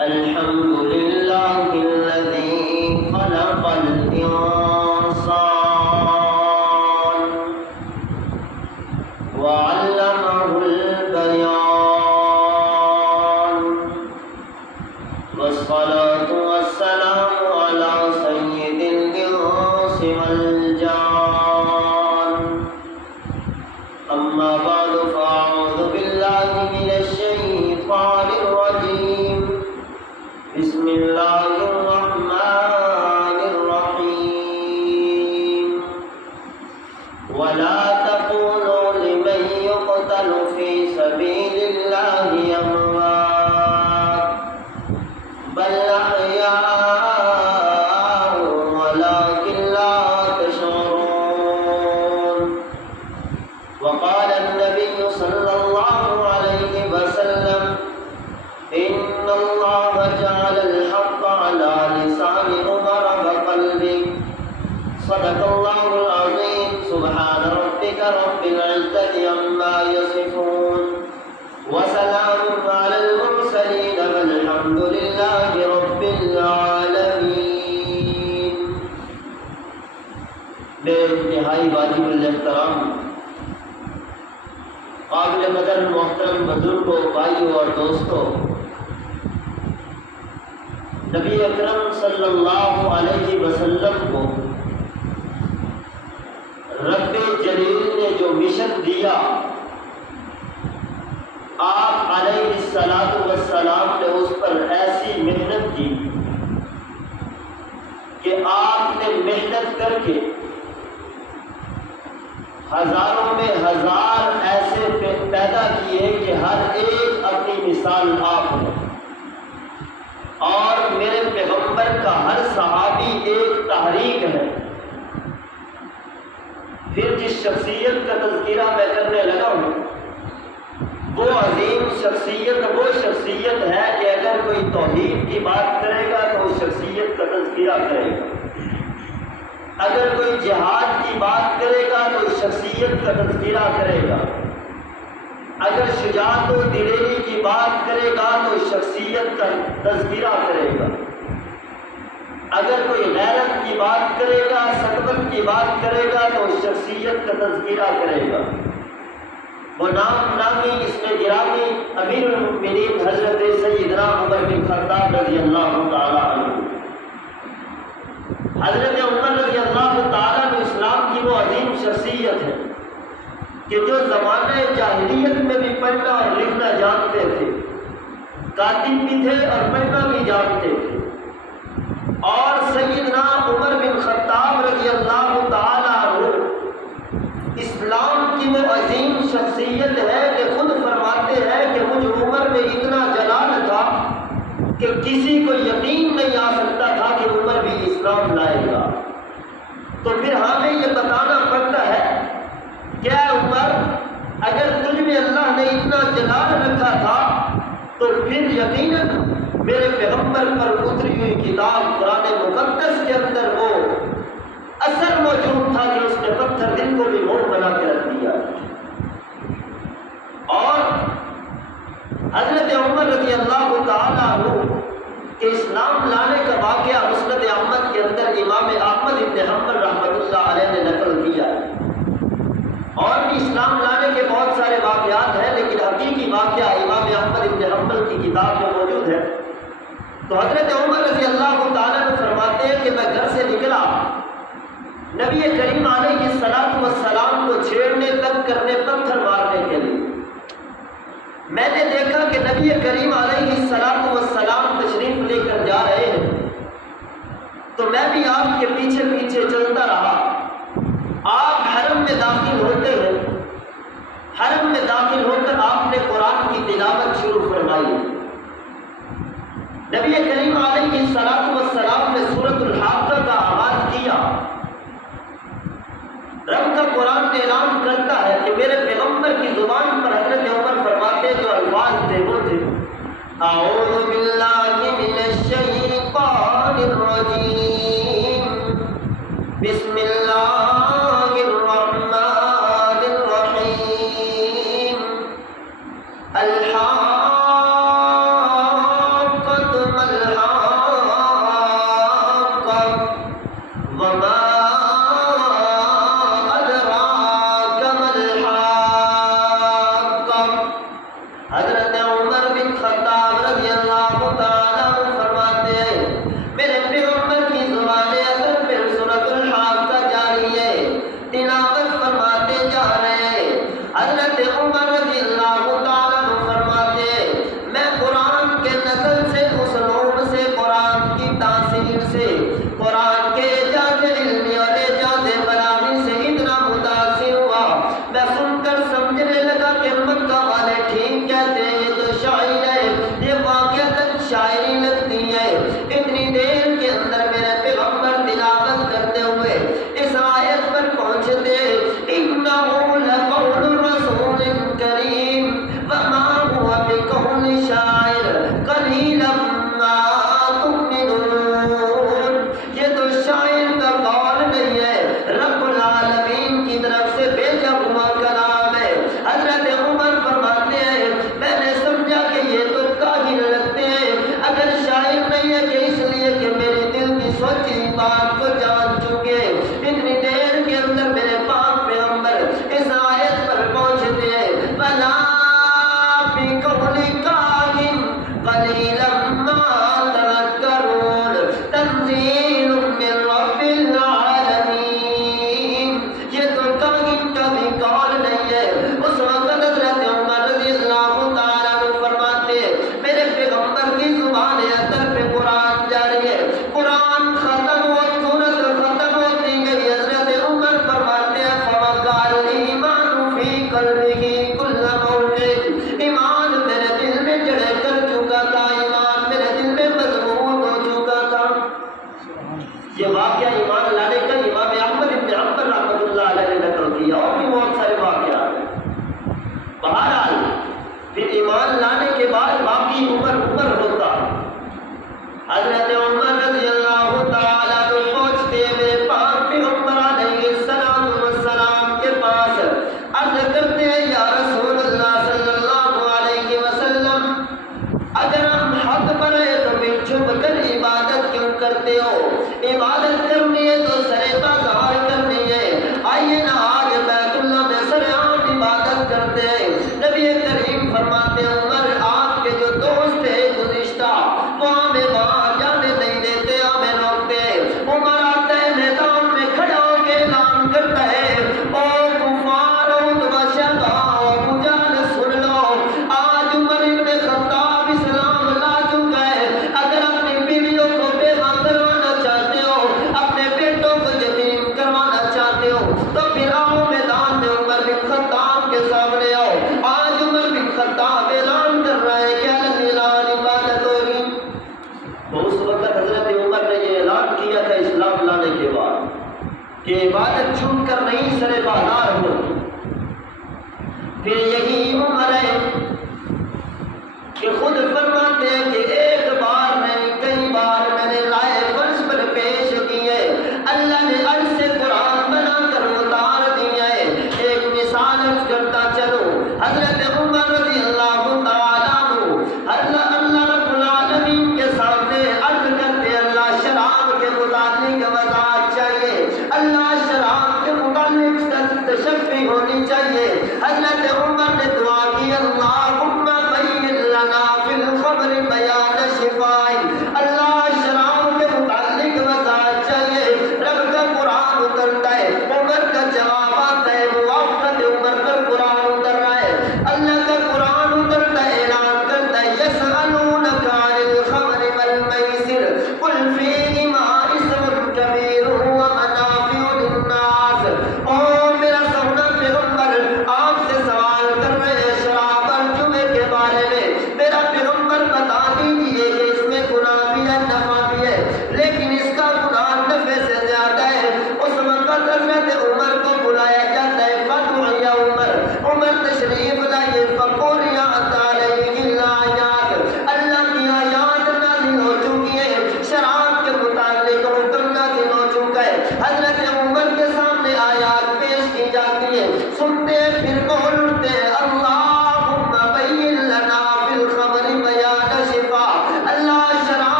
الحمد لله الذي خلق الإنسان وعلمه البيان والصلاة والسلام على سيد الإنس والجان أما بعد فأعوذ بالله من الشيطان الرجيم بسم الله الرحمن الرحيم ولا تقولوا لمن يقتل في سبيل الله أموات بل أحياء ولكن لا تشعرون وقال النبي صلى الله عليه وسلم إن الله جعل الحق على لسان عمر وقلبه صدق الله العظيم سبحان ربك رب العزة عما يصفون وسلام على المرسلين والحمد لله رب العالمين. بے انتہائی واجب الاحترام قابل قدر محترم بزرگوں، بھائیوں اور دوستوں، نبی اکرم صلی اللہ علیہ وسلم کو رب جلیل نے جو مشن دیا، آپ علیہ السلام نے اس پر ایسی محنت کی کہ آپ نے محنت کر کے ہزاروں میں ہزار ایسے پیدا کیے کہ ہر ایک اپنی مثال آپ ہے، اور میرے پیغمبر کا ہر صحابی ایک تحریک ہے. پھر جس شخصیت کا تذکرہ میں کرنے لگا ہوں، وہ عظیم شخصیت وہ شخصیت ہے کہ اگر کوئی توحید کی بات کرے گا تو اس شخصیت کا تذکرہ کرے گا، اگر کوئی جہاد کی بات کرے گا تو اس شخصیت کا تذکرہ کرے گا، اگر شجاعت و دلیری کی بات کرے گا تو اس شخصیت کا تذکرہ کرے گا، اگر کوئی غیرت کی بات کرے گا، سطوت کی بات کرے گا تو اس شخصیت کا تذکرہ کرے گا. وہ نام نامی اس میں گرامی امیر المؤمنین حضرت سیدنا عمر بن خطاب رضی اللہ تعالی عنہ. حضرت عمر رضی اللہ تعالی عنہ اسلام کی وہ عظیم شخصیت ہے کہ جو زمانہ جاہلیت میں بھی پڑھنا اور لکھنا جانتے تھے، کاتب بھی تھے اور پڑھنا بھی جانتے تھے. اور سیدنا عمر بن خطاب رضی اللہ تعالی عنہ اسلام کی وہ عظیم شخصیت ہے کہ خود فرماتے ہیں کہ مجھ عمر میں اتنا جلال تھا کہ کسی کو یقین نہیں آ سکتا تھا کہ عمر بھی اسلام لائے گا. تو پھر ہمیں یہ بتانا پڑتا ہے کہ اے عمر، اگر تجھ میں اللہ نے اتنا جلال رکھا تھا تو پھر یقیناً میرے پیغمبر پر اتری ہوئی کتاب قرآن مقدس کے اندر وہ اثر موجود تھا کہ اس نے پتھر دل کو بھی موم بنا کے رکھ دیا. اور حضرت عمر رضی اللہ تعالی عنہ کہ اسلام لانے کا واقعہ مسند احمد کے اندر امام احمد ابن حنبل رحمۃ اللہ علیہ نے نقل کیا ہے. اور بھی اسلام لانے کے بہت سارے واقعات ہیں، لیکن حقیقی واقعہ امام احمد ابن حنبل کی کتاب میں موجود ہے. تو حضرت عمر رضی اللہ تعالیٰ نے فرماتے ہیں کہ میں گھر سے نکلا نبی کریم علیہ السلام کو چھیڑنے تک کرنے پتھر مارنے کے لیے. میں نے دیکھا کہ نبی کریم علیہ السلام تشریف لے کر جا رہے ہیں، تو میں بھی آپ کے پیچھے پیچھے چلتا رہا. آپ حرم میں داخل ہوتے ہیں، حرم میں داخل ہو کر آپ نے قرآن کی تلاوت شروع فرمائی. نبی کریم علیہ السلام نے سورۃ الحاقہ کا آغاز کیا. رب کا قرآن اعلان کرتا ہے کہ میرے پیغمبر کی زبان پر حضرت عمر فرماتے جو الفاظ تھے وہ تھے اعوذ باللہ من الشیطان الرجیم بسم اللہ الرحمن الرحیم الحاقۃ حضرت عمر بن خطاب رضی اللہ تعالیٰ عنہ فرماتے ہیں میرے پیغمبر کی زبان اگر پھر سورۃ الحاقہ جاری ہے تلاوت فرماتے جا رہے ہیں. حضرت عمر رضی اللہ تعالیٰ عنہ فرماتے ہیں میں قرآن کے نزل سے اسلوب سے قرآن کی تاثیر سے قرآن کے اعجاز علمی اور اعجاز بلاغی سے اتنا متاثر ہوا میں سن کر سمجھنے لگا کہ مکہ والے ٹھیک کہتے ہیں یہ تو شاعر ہے یہ واقعتاً شاعری لگتی ہے. اتنی دیر کے اندر میرے پیغمبر تلاوت کرتے ہوئے اس آیت پر پہنچتے اِنَّهُ لَقَوْلُ رَسُولٍ كَرِيمٍ وَمَا هُوَ بِقَوْلِ شَاعِرٍ قَلِيلًا مَا تُؤْمِنُونَ. یہ تو شاعر کا قول نہیں ہے رب العالمین کی طرف سے بھیجا ہوا کلام ہے. حضرت عمر فرماتے ہیں میں نے سمجھا کہ یہ تو کاہن لگتے ہیں اگر شاعر نہیں ہے کہ اس لیے کہ میرے دل کی سوچی بات کو جان چکے. اتنی دیر کے اندر میرے پاک پیغمبر اس آیت پر پہنچتے ہیں وَلَا بِقَوْلِ كَاهِنٍ قَلِيلًا مَا تَذَكَّرُونَ تَنزِيلٌ مِّن رَّبِّ الْعَالَمِينَ. یہ تو کاہن کا بھی قول نہیں ہے. اس وقت حضرت عمر رضی اللہ تعالیٰ عنہ فرماتے ہیں میرے پیغمبر کی زبان اطہر پہ قرآن جاری ہے قرآن ختم ہو سورت ختم ہوتی گئی. حضرت عمر فرماتے ہیں فَوَقَعَ الْإِيمَانُ فِي قَلْبِهِ كُلَّ مَوْقِعٍ. ایمان میرے دل میں جڑے کر چکا تھا ایمان میرے دل میں مضبوط ہو چکا تھا. یہ واقعہ ایمان لانے کا امام احمد بن حنبل رحمۃ اللہ علیہ نے نقل کیا اور بھی بہت سارے واقعات ہیں. بہرحال پھر ایمان لانے کے بعد باقی عمر ہوتا. حضرت عمر رضی اللہ تعالیٰ عنہ پہنچتے میرے پاک پیغمبر علیہ السلام والسلام کے پاس عرض کرتے ہیں یا رسول اللہ صلی اللہ علیہ وسلم اگر ہم حق پر ہیں تو پھر چھپ کر عبادت کیوں کرتے ہو؟ عبادت کرنی ہے تو سر تاظہار کرنی ہے. آئیے نا آج بیت اللہ میں سر عام عبادت کرتے ہیں. نبی کریم فرماتے ہیں عمر آپ کے جو دوست ہیں گزشتہ وہ ہمیں وہاں جانے نہیں دیتے ہمیں روکتے. عمر آتا ہے میدان میں کھڑا ہو کے اعلان کرتا ہے او کفار و شبا ابو جہل سن لو آج عمر ابن خطاب اسلام لا چکا ہے. اگر اپنی بیویوں کو بیوہ کروانا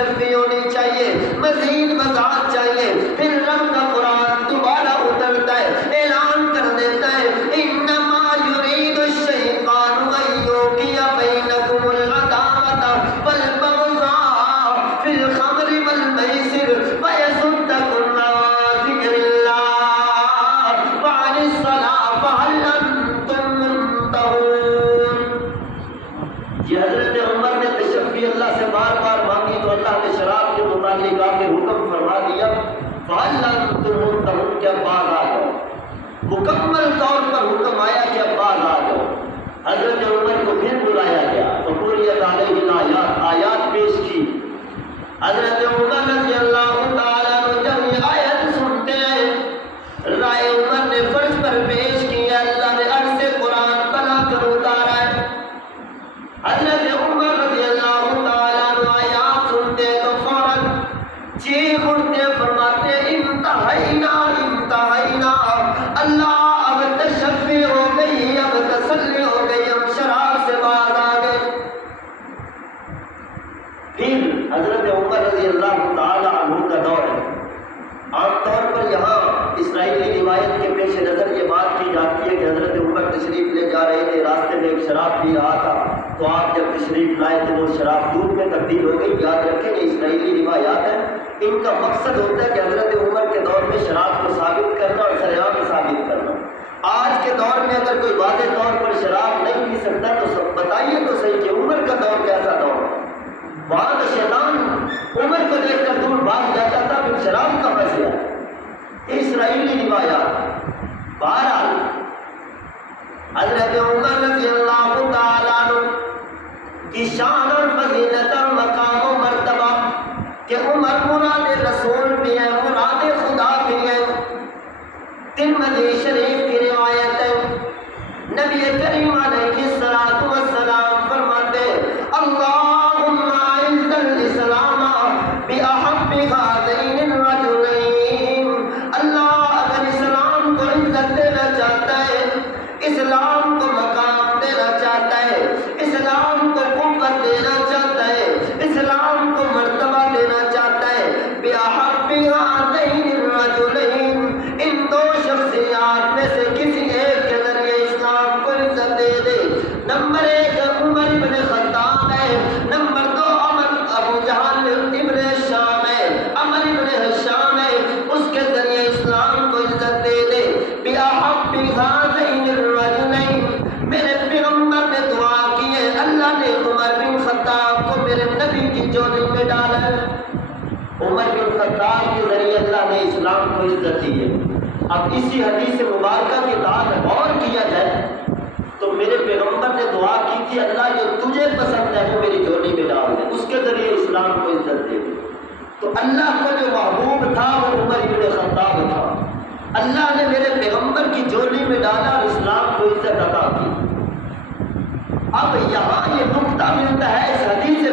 تشفی ہونی چاہیے، مزید وضاحت چاہیے. پھر رب کا قرآن دوبارہ اترتا ہے، اعلان کر دیتا ہے انما یرید الشیطان ان یوقع بینکم العداوۃ والبغضاء فی الخمر والمیسر ویصدکم عن ذکر اللہ وعن الصلاۃ فہل انتم منتہون. یہ حضرت عمر نے تشفی اللہ سے بار بار مانگی تو اللہ نے شراب کے متعلق آ کے حکم فرما دیا فہل انتم منتہون کہ اب باز آ جاؤ. مکمل طور پر حکم آیا کہ اب باز آ جاؤ. حضرت عمر کو پھر بلایا گیا، فقریت علیہ الآیات، آیات پیش کی. حضرت عمر رضی اللہ تعالیٰ عنہ جب یہ آیت سنتے ہیں، رائے عمر نے فرض پر پیش کی ہے، اللہ نے عرض سے قرآن بنا کر اتارا ہے. حضرت عمر رضی اللہ تعالیٰ عنہ آیات سنتے ہیں تو فوراً چیخ اٹھتے فرماتے انتہینا انتہینا، اللہ اب تشفی ہو گئی، اب تسلی ہو گئی، ہم شراب سے باز آ گئے. پھر حضرت عمر رضی اللہ تعالیٰ عنہ کا دور ہے. عام طور پر یہاں اسرائیلی روایت کے پیش نظر یہ بات کی جاتی ہے کہ حضرت عمر تشریف لے جا رہے تھے، راستے میں ایک شراب پی رہا تھا تو آپ جب تشریف لائے تو وہ شراب دودھ میں تبدیل ہو گئی. یاد رکھیں یہ اسرائیلی روایات ہیں، ان کا مقصد ہوتا ہے کہ حضرت عمر کے دور میں شراب کو ثابت کرنا اور سریعان ثابت کرنا. آج کے دور میں اگر کوئی واضح طور پر شراب نہیں پی سکتا تو سب بتائیے تو صحیح کہ عمر کا دور کیسا دور ہے. وہاں تو شیطان عمر کو دیکھ کر دور بھاگ جاتا تھا، پھر شراب کہاں سے آئی؟ اسرائیلی روایات. بہرحال حضرت عمر رضی اللہ تعالیٰ عنہ کی شان اور فضیلت اور مقام و مرتبہ کہ عمر مراد رسول بھی ہے، مراد خدا بھی ہے. ترمذی شریف کی روایت ہے، نبی کریم علیہ الصلوۃ والسلام فرماتے اللہم اعز الاسلام باحب هذین الرجلین. اللہ اگر اسلام کو عزت دینا چاہتا ہے، اسلام کو مقام دینا چاہتا ہے، اسلام کو قوت دینا چاہتا ہے، اسلام کو مرتبہ دینا چاہتا ہے، بِأَحَبِّ هَذَيْنِ الرَّجُلَيْنِ، ان دو شخصیات میں سے کسی ایک کے ذریعے اسلام کو عزت دے دے. نمبر ایک عمر بن خطاب ہے، نمبر دو ابو جہل ابن شام ہے، عمر بن حشام ہے، اس کے ذریعے اسلام کو عزت دے دے. بِأَحَبِّ هَذَيْنِ الرَّجُلَيْنِ، میرے پیغمبر نے دعا کی ہے اللہ نے عمر بن خطاب کو میرے نبی کی جولی میں ڈالا ہے. عمر بن خطاب کے ذریعے اللہ نے اسلام کو عزت دی ہے. اب اسی حدیث مبارکہ کی طرف غور کیا جائے تو میرے پیغمبر نے دعا کی تھی اللہ جو تجھے پسند ہے وہ میری جولی میں ڈال دے، اس کے ذریعے اسلام کو عزت دے دے. تو اللہ کو جو محبوب تھا وہ عمر بن خطاب تھا. اللہ نے میرے پیغمبر کی جولی میں ڈالا اور اسلام کو عزت عطا کی. اب یہاں یہ نقطہ ملتا ہے اس حدیث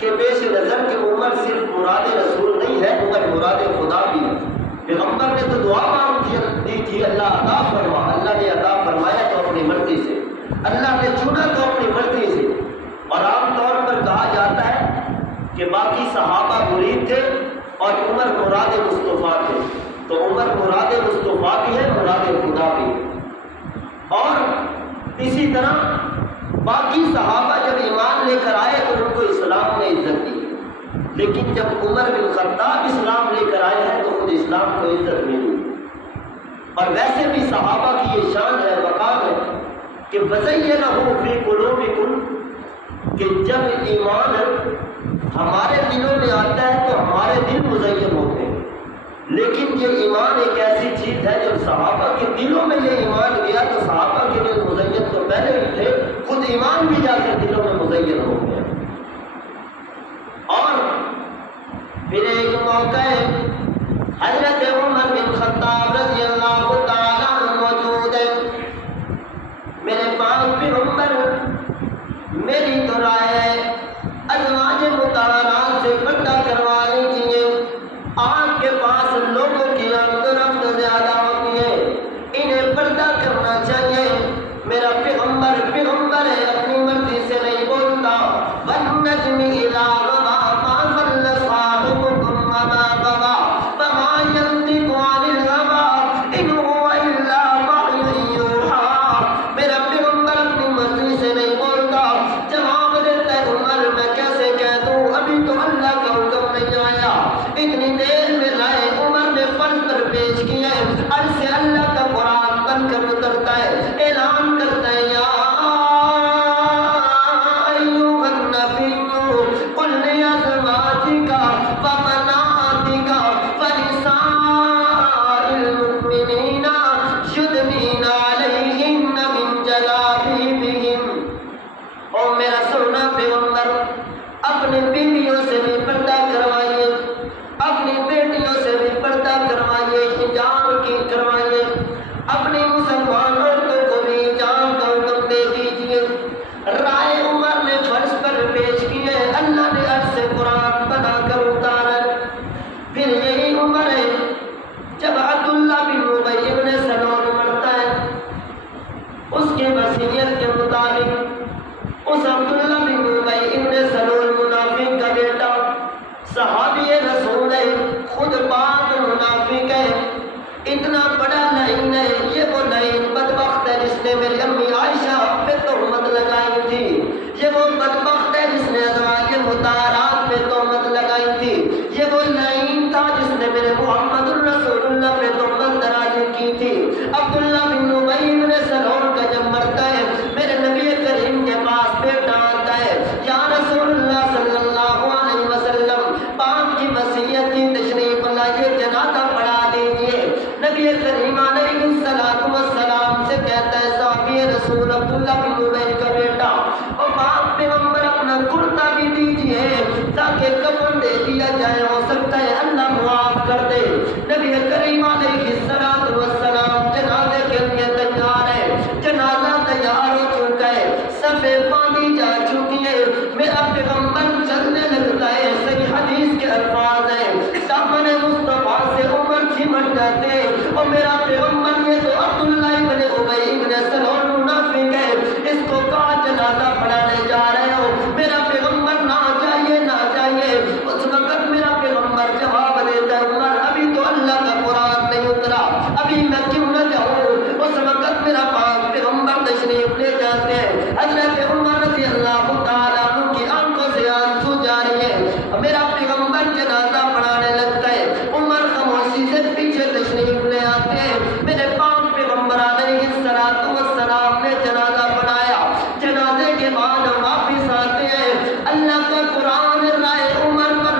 کے پیش نظر کہ عمر صرف مراد رسول نہیں ہے، عمر مراد خدا بھی ہے. پیغمبر نے تو دعا مانگ دی تھی اللہ عطا فرما، اللہ نے عطا فرمایا تو اپنی مرضی سے، اللہ نے چنا تو اپنی مرضی سے. اور عام طور پر کہا جاتا ہے کہ باقی صحابہ مرید تھے اور عمر مراد مصطفیٰ تھے. تو عمر مراد مصطفیٰ بھی ہے، مراد خدا بھی ہے. اور اسی طرح باقی صحابہ جب ایمان لے کر آئے تو ان کو اسلام نے عزت دی، لیکن جب عمر بن خطاب اسلام لے کر آئے ہیں تو خود اسلام کو عزت ملی. اور ویسے بھی صحابہ کی یہ شان ہے، مقام ہے کہ وَزَيَّنَهُ فِي قُلُوبِكُمْ، کہ جب ایمان ہمارے دلوں میں آتا ہے تو ہمارے دل مزین ہوتے ہیں. لیکن یہ ایمان ایک ایسی چیز ہے جب صحابہ کے دلوں میں یہ ایمان گیا تو صحابہ کے دل مزین تو پہلے ہی تھے، خود ایمان بھی جا کر دلوں میں مزین ہو گیا. اور پھر ایک موقع ہے حضرت عمر بن خطاب رضی اللہ تعالیٰ عنہ موجود ہے. میرے پاس پیغمبر میری تو رائے ہے ازواج مطہرات سے پردہ کروا لیجیے. آپ کے پاس لوگوں کی آمد و رفت زیادہ ہوتی ہے، انہیں پردہ کرنا چاہیے. میرا پیغمبر ہے، اپنی مرضی سے نہیں بولتا. وَالنَّجْمِ إِذَا هَوَىٰ مَا ضَلَّ صحابی رسول ہے، خود پاک منافق ہے، اتنا بڑا لعین ہے۔ یہ وہ لعین بدبخت ہے جس نے میری امی عائشہ پہ تہمت لگائی تھی، یہ وہ بدبخت ہے جس نے ازواج مطہرات پہ تہمت لگائی تھی، یہ وہ لعین تھا جس نے میرے محمد الرسول اللہ پہ تہمت درازی کی تھی۔ عبداللہ بن ابی بن سلول کا جب مرتا ہے، میرے نبی کریم کے پاس بیٹا آتا ہے، یا رسول اللہ صلی اللہ علیہ وسلم، پاک کی وصیت کی تشریف لائیے، جنازہ پڑھا دیجیے۔ نبی کریم علیہ السلام سے کہتا ہے صحابی رسول عبداللہ بن ابی کا بیٹا، اور پاک پیغمبر اپنا کرتا بھی دیجیے تاکہ کفن دے دیا جائے، ہو سکتا ہے اللہ معاف کر دے۔ نبی کریم علیہ السلام جنازے کے لیے تیار ہے، جنازہ تیار ہو چکا ہے، صفیں باندھی جا چکی ہے، میرا پیغمبر چلنے لگتا ہے۔ صحیح حدیث کے الفاظ ہیں، دامن مصطفیٰ سے عمر چمٹ جاتے ہیں، اور میرا پیغمبر یہ تو عبداللہ بن ابی بن سلول منافق ہے، اس کو کہاں جنازہ پڑھانے جا رہے ہو؟ میرا پیغمبر نہ جائیے نہ جائیے۔ اس وقت میرا پیغمبر جواب دیتا ہے، عمر ابھی تو اللہ کا قرآن نہیں اترا، ابھی میں کیوں نہ جاؤں؟ اس وقت میرا پاک پیغمبر تشریف لے جاتے ہیں، حضرت عمر رضی اللہ تعالیٰ عنہ کی آنکھوں سے آنسو جاری ہے، میرا پیغمبر جنازہ پڑھانے لگتا ہے، عمر خاموشی سے پیچھے تشریف لے آتے ہیں۔ میرے پاک پیغمبر علیہ السلام نے جنازہ پڑھایا، جنازے کے بعد واپس آتے ہیں، اللہ کا قرآن رائے عمر پر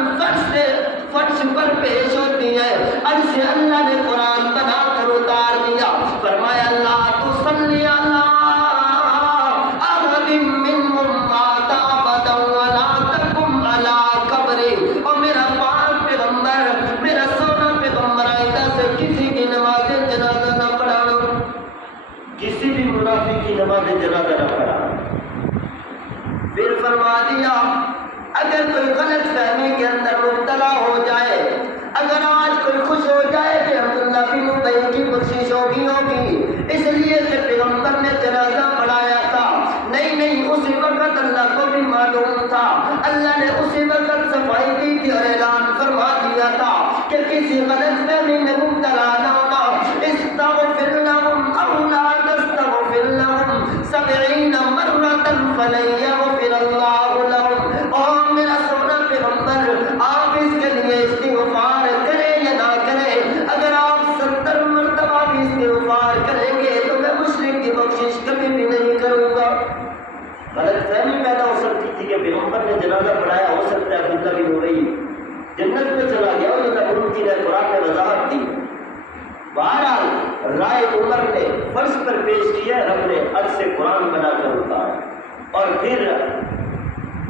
فرش پر پیش ہوتی ہے، عرش اللہ نے قرآن بنا کر اتار دیا، فرمایا لا تصلی علی احد منہم مات ابدا ولا تقم علی قبرہ۔ اور میرا پاک پیغمبر، میرا سونا پیغمبر آئندہ سے کسی کی نماز جنازہ نہ پڑھانا، کسی بھی منافق کی نماز جنازہ نہ پڑھانا۔ پھر فرما دیا اگر کوئی غلط فہمی کے اندر مبتلا ہو جائے، اگر آج کوئی خوش ہو جائے کہ عبداللہ بن ابی کی بخشش ہوگی اس لیے کہ پیغمبر نے جنازہ پڑھایا تھا، نہیں، اسی وقت اللہ کو بھی معلوم تھا، اللہ نے اسی وقت صفائی کی تھی اور اعلان فرما دیا تھا کہ کسی غلط فہمی میں مبتلا نہ ہونا۔ استغفر لهم او لا تستغفر لهم 70 مرة فلن يغفر الله لهم۔ اور میرا سونا پیغمبر، آپ اس کے لیے استغفار کریں یا نہ کریں، اگر آپ 70 مرتبہ بھی استغفار کریں گے تو میں مشرک کی بخشش کبھی بھی نہیں کروں گا۔ غلط فہمی پیدا ہو سکتی تھی کہ پیغمبر نے جنازہ پڑھایا، ہو سکتا ہے عبداللہ بن ابی جنت میں چلا گیا، اور یہ ممکن ہے، قرآن نے وضاحت دی۔ بہرحال رائے عمر نے فرض پر پیش کیا، رب نے عرش سے قرآن بنا کر اتارا، اور پھر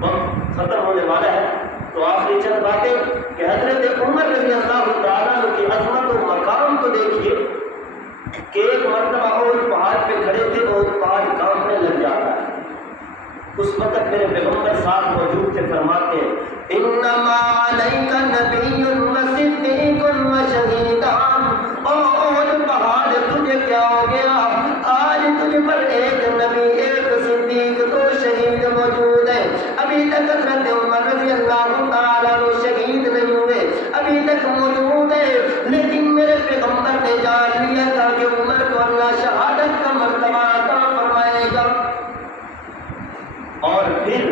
وقت ختم ہونے والا ہے تو آخری چند باتیں کہ حضرت عمر رضی اللہ تعالیٰ عنہ کی عظمت و مقام کو دیکھیے کہ ایک مرتبہ احد پہاڑ پہ کھڑے تھے، احد پہاڑ کانپنے لگ جاتا ہے، اس وقت میرے پیغمبر ساتھ موجود تھے، فرماتے ہیں انما علیک نبی و صدیق و شہیدان۔ او احد پہاڑ تجھے کیا ہو گیا؟ آج تجھ پر ایک نبی، ایک صدیق، دو شہید موجود ہیں۔ ابھی تک حضرت عمر رضی اللہ تعالیٰ عنہ شہید نہیں ہوئے، ابھی تک موجود ہیں، لیکن میرے پیغمبر نے جان لیا تھا کہ عمر کو اللہ شہادت کا مرتبہ عطا فرمائے گا۔ اور پھر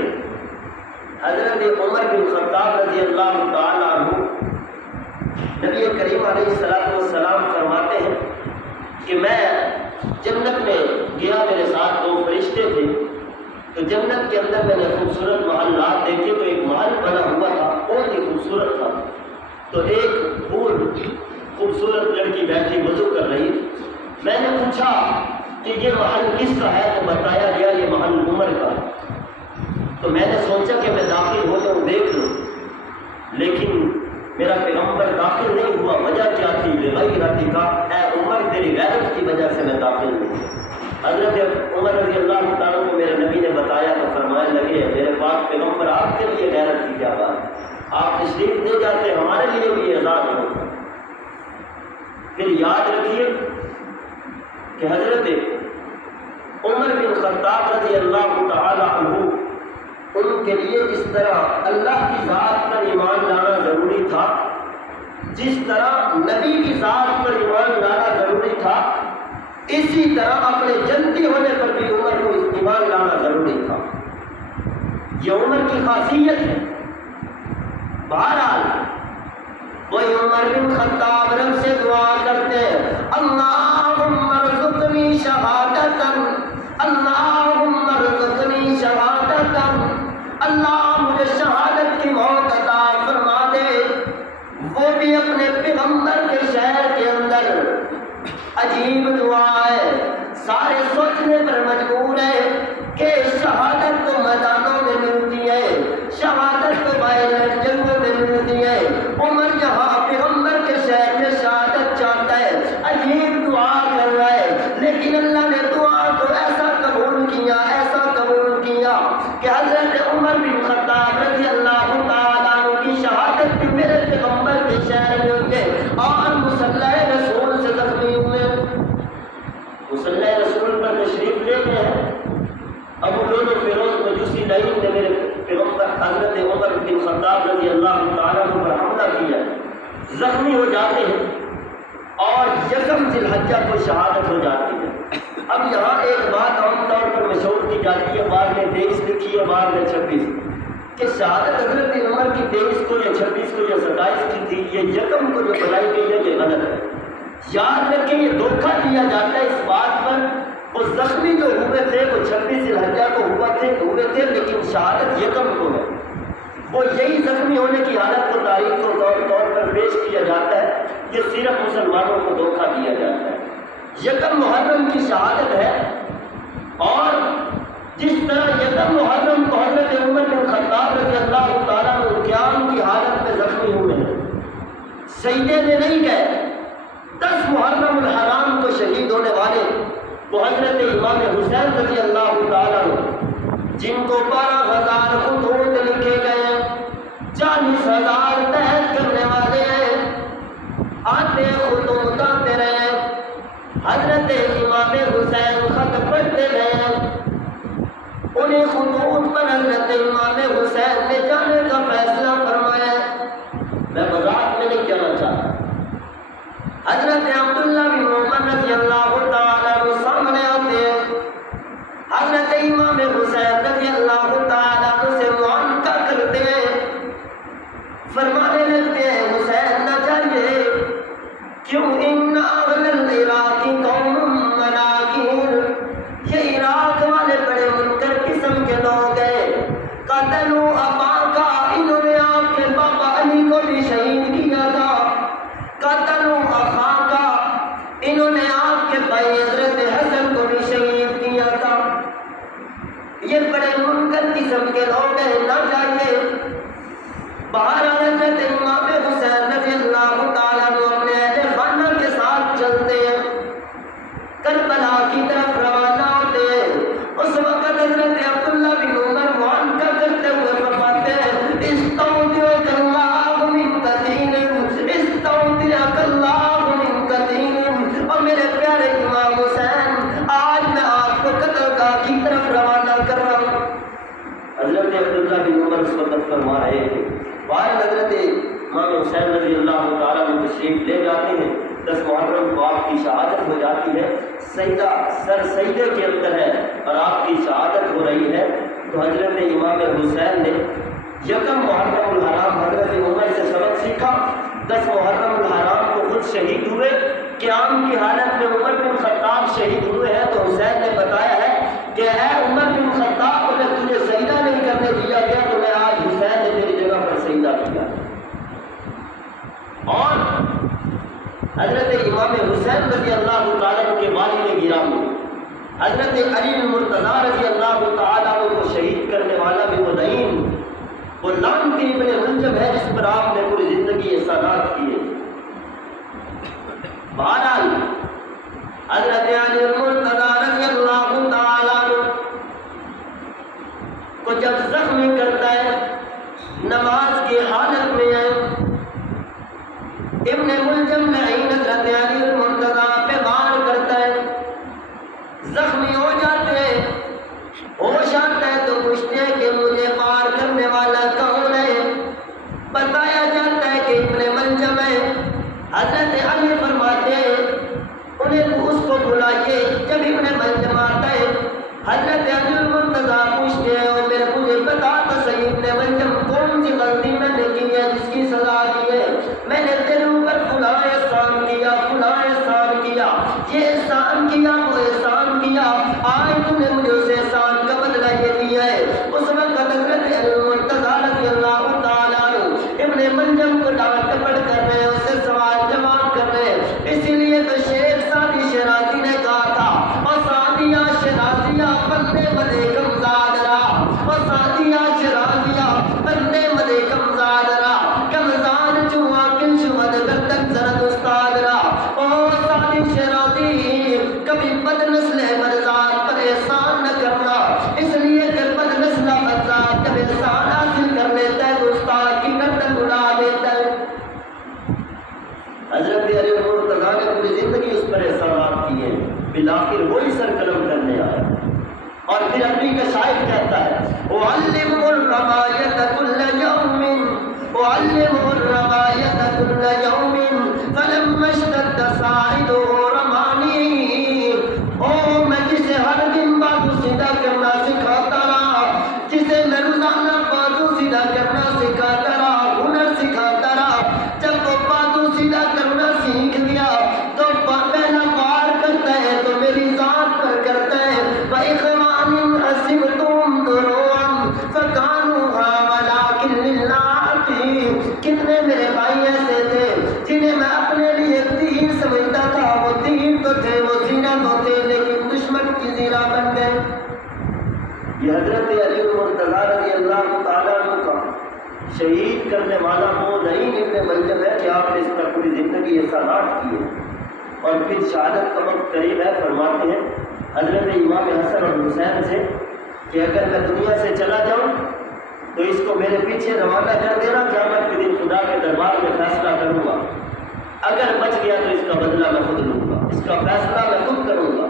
حضرت عمر بن خطاب رضی اللہ تعالیٰ عنہ، نبی کریم علیہ السلام فرماتے ہیں کہ میں جنت میں گیا، میرے ساتھ 2 فرشتے تھے، تو جنت کے اندر میں نے خوبصورت محلات دیکھے، تو ایک محل بنا ہوا تھا، بہت ہی خوبصورت تھا، تو ایک حور خوبصورت لڑکی بیٹھی وضو کر رہی تھی، میں نے پوچھا کہ یہ محل کس کا ہے، تو بتایا گیا یہ محل عمر کا ہے، تو میں نے سوچا کہ میں داخل ہو جاؤں دیکھ لوں، لیکن میرا پیغمبر داخل نہیں ہوا، وجہ کیا تھی؟ غیرت کا، اے عمر تیری غیرت کی وجہ سے میں داخل نہیں ہوا۔ حضرت عمر رضی اللہ تعالیٰ کو میرے نبی نے بتایا تو فرمانے لگے میرے پاک پیغمبر آپ کے لیے غیرت کی کیا بات ہے، آپ تشریف لے جاتے، ہمارے لیے بھی اعزاز ہوتا۔ پھر یاد رکھیے کہ حضرت عمر بن خطاب رضی اللہ تعالیٰ عنہ، ان کے لیے اس طرح اللہ کی ذات پر ایمان لانا جس طرح نبی کی ذات پر ایمان لانا ضروری تھا، اسی طرح اپنے جنتی ہونے پر بھی عمر کو ایمان لانا ضروری تھا۔ یہ عمر کی خاصیت ہے۔ بہرحال وہی عمر بن خطاب رب سے دعا کرتے ہیں، اللہم ارزقنی شہادتا، اللہم ارزقنی شہادتا، اللہ مجھے شہادت کی موت عطا فرما دے۔ وہ بھی اپنے پیغمبر کے شہر کے اندر۔ عجیب دعا ہے، سارے سوچنے پر مجبور ہے کہ شہادت تو میدانوں میں ملتی ہے، شہادت تو باہر جنگوں میں ملتی ہے، عمر جہاں پیغمبر کے شہر میں شہادت چاہتا ہے، عجیب دعا کر رہا ہے، لیکن اللہ نے دعا کو ایسا قبول کیا، ایسا قبول کیا کہ حضرت عمر بن خطاب رضی اللہ تعالیٰ عنہ کی شہادت بھی میرے پیغمبر کے شہر میں ہوئے اور مصلی رسول سے زخمی ہوئے۔ مصلی رسول پر تشریف لے گئے ہیں، ابو لؤلؤ فیروز مجوسی لعین نے میرے پیغمبر حضرت عمر بن خطاب رضی اللہ تعالیٰ عنہ پر حملہ کیا، زخمی ہو جاتے ہیں اور یکم ذی الحجہ کو شہادت ہو جاتی ہے۔ اب یہاں ایک بات عام طور پر مشہور کی جاتی ہے، بعد میں 23 لکھی ہے، بعد میں 26، کہ شہادت حضرت عمر کی 23 کو یا 26 کو یا 27 کی تھی، یہ یکم کو جو بنائی گئی ہے یہ غلط ہے۔ یاد رکھیں یہ دھوکہ دیا جاتا ہے اس بات پر، وہ زخمی جو ہوئے تھے وہ 26 ذی الحجہ کو ہوئے تھے، لیکن شہادت یکم کو ہے۔ وہ یہی زخمی ہونے کی حالت کو تاریخ کو طور پر پیش کیا جاتا ہے، یہ صرف مسلمانوں کو دھوکہ دیا جاتا ہے۔ یکم محرم کی شہادت ہے، اور جس طرح یکم محرم کو حضرت عمر بن خطاب رضی اللہ تعالیٰ عنہ قیام کی حالت میں زخمی ہوئے ہیں، سجدے میں نہیں گئے۔ 10 محرم الحرام کو شہید ہونے والے وہ حضرت امام حسین رضی اللہ تعالیٰ عنہ، جن کو 12,000 خطوط لکھے گئے، 40,000 تحت کرنے والے ہیں، آتے خطوط آتے رہے، حضرت امام حسین خط پڑھتے رہے، انہیں خطوط پر حضرت امام حسین نے جانے کا فیصلہ فرمایا۔ میں مذاق میں نہیں کہنا چاہتا، حضرت عبداللہ بن عمر رضی اللہ تعالیٰ عنہ سامنے آتے ہیں، حضرت امام حسین رضی اللہ تعالیٰ عنہ سے معانقہ کرتے ہیں، فرمانے لگتے ہیں حسین نہ جائیے، کیوں ان اہل العراق قوم مناکیر، یہ عراق والے بڑے منکر قسم کے لوگ ہیں، قتلوا اباکا، انہوں نے آپ کے باپا علی کو بھی شہید کیا تھا، قتلوا اخاکا، انہوں نے آپ کے بھائی حضرت حسن کو بھی شہید کیا تھا، یہ بڑے منکر قسم کے لوگ ہیں، نہ جائیے۔ باہر حضرت امام حسین رضی اللہ تعالیٰ عنہ اپنے اہل خانہ کے ساتھ چلتے ہیں، کربلا کی طرف روانہ ہوتے ہیں۔ اس وقت حضرت عبداللہ بن عمر معانقہ کرتے ہوئے فرماتے ہیں، استودعک اللہ من کثیر، استودعک اللہ من کثیر، اور میرے پیارے امام حسین آج میں آپ کو قتل گاہ کی طرف روانہ کر رہا ہوں۔ حضرت عبداللہ بن عمر اس وقت فرما رہے تھے، باہر حضرت امام حسین رضی اللہ تعالیٰ عنہ تشریف لے جاتے ہیں، 10 محرم کو آپ کی شہادت ہو جاتی ہے، سجدہ سر سجدے کے اندر ہے اور آپ کی شہادت ہو رہی ہے، تو حضرت امام حسین نے یکم محرم الحرام حضرت عمر سے سبق سیکھا، 10 محرم الحرام کو خود شہید ہوئے، قیام کی حالت میں عمر بن خطاب شہید ہوئے ہیں، تو حسین نے بتایا ہے کہ اے عمر بن خطاب، اگر تجھے سجدہ نہیں کرنے دیا گیا تو میں آج حسین نے میری جگہ پر سجدہ کیا۔ اور حضرت امام حسین رضی اللہ تعالیٰ عنہ کے والد گرامی حضرت علی المرتضیٰ رضی اللہ تعالیٰ عنہ کو شہید کرنے والا بھی وہ لعین، وہ لعنتی ابن ملجم ہے جس پر آپ نے پوری زندگی احسانات کیے۔ بہرحال حضرت علی المرتضیٰ رضی اللہ تعالیٰ عنہ کو جب زخمی کرتا ہے، نماز کی حالت میں ہے، ابن ملجم لعین حضرت علی المرتضیٰ پہ وار کرتا ہے، زخمی ہو جاتے ہیں، ہوش آتا ہے تو پوچھتے ہیں کہ مجھے وار کرنے والا کون ہے؟ بتایا جاتا ہے کہ ابن ملجم ہے۔ حضرت علی فرماتے ہیں انہیں اس کو بلائیے، جب ابن ملجم آتا ہے حضرت علی المرتضیٰ پوچھتے ہیں اور مجھے بتا تو صحیح ابن ملجم کون سی غلطی میں نے کی ہے جس کی سزا دی ہے؟ میں نے تیرے اوپر فلاں احسان کیا، فلاں احسان کیا، یہ احسان کیا، وہ احسان کیا، آج تو نے مجھے اس احسان کا بدلہ یہ دیا ہے۔ اس وقت حضرت علی المرتضیٰ رضی اللہ تعالیٰ عنہ ابن ملجم کو ڈانٹ ڈپٹ کر رہے ہیں، اس سے سوال جواب کر رہے ہیں۔ اسی لیے تو شیخ سعدی شیرازی نے کہا تھا اور سعدیہ شیرازیہ بندے مدے کمزاد رہا، اور سعدیہ شیرازیہ بندے مدے کمزاد رہا، کمزاد چوہا کن شمد گردن زرد استاد رہا۔ اور سعدی شیرازی کبھی بد نسل مرزاد پر احسان نہ کرنا، اس لیے کہ بد نسل مرزاد جب احسان حاصل کر لیتا ہے تو استاد کی گردن اڑا دیتا ہے۔ حضرت علی المرتضیٰ نے پوری زندگی اس پر احسانات کیے، بالآخر وہی سر قلم کرنے آیا۔ اور پھر اپنی کا شاعر کہتا ہے اعلم الرمایت کل یوم، اعلم الرمایت کل یوم فلما اشتد صاعده رمانی۔ او میں جسے ہر دن بازو سیدھا کرنا سکھاتا رہا، جسے میں روزانہ بازو سیدھا کرنا سکھاتا رہا، ہنر سکھاتا رہا، جب وہ بازو سیدھا کرنا سیکھ گیا تو پہلا وار کرتا ہے تو میری ذات پر کرتا ہے۔ وَإِخْوَانٍ حَسِبْتُمْ دُرُوعًا فَكَانُوهَا وَلَٰكِن لِلَّهِ۔ کتنے میرے بھائی ایسے تھے جنہیں میں اپنے لیے تیر سمجھتا تھا، وہ تیر تو تھے، وہ زیرہ تو تھے، لیکن دشمن کی زیرہ بن گئے۔ یہ حضرت علی المرتضیٰ رضی اللہ تعالیٰ عنہ کا شہید کرنے والا وہ نہیں ابن ملجم ہے کہ آپ نے اس پر پوری زندگی احسانات کیے۔ اور پھر شہادت کا وقت قریب ہے، فرماتے ہیں حضرت امام حسن اور حسین سے کہ اگر میں دنیا سے چلا جاؤں تو اس کو میرے پیچھے روانہ کر دینا، قیامت کے دن خدا کے دربار میں فیصلہ کروں گا، اگر بچ گیا تو اس کا بدلہ میں خود لوں گا، اس کا فیصلہ میں خود کروں گا۔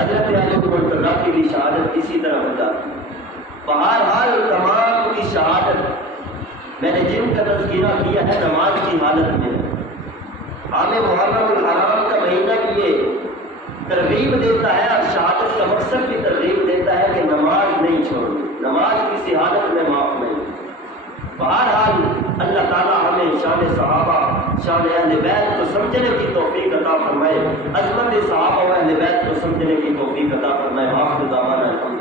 حضرت علی المرتضیٰ کی بھی شہادت اسی طرح ہو جاتی۔ بہرحال تمام کی شہادت میں نے جن کا تذکرہ کیا ہے نماز کی حالت میں، عام محرم الحرام کا مہینہ بھی یہ ترغیب دیتا ہے اور شہادت کا مقصد بھی ترغیب دیتا ہے کہ نماز نہیں چھوڑنی، نماز کسی حالت میں معاف نہیں۔ بہرحال اللہ تعالیٰ ہمیں شان صحابہ، شان اہل بیت کو سمجھنے کی توفیق عطا فرمائے، عظمت صحابہ و اہل بیت کو سمجھنے کی توفیق عطا فرمائے۔ آخر دعوانا الحمد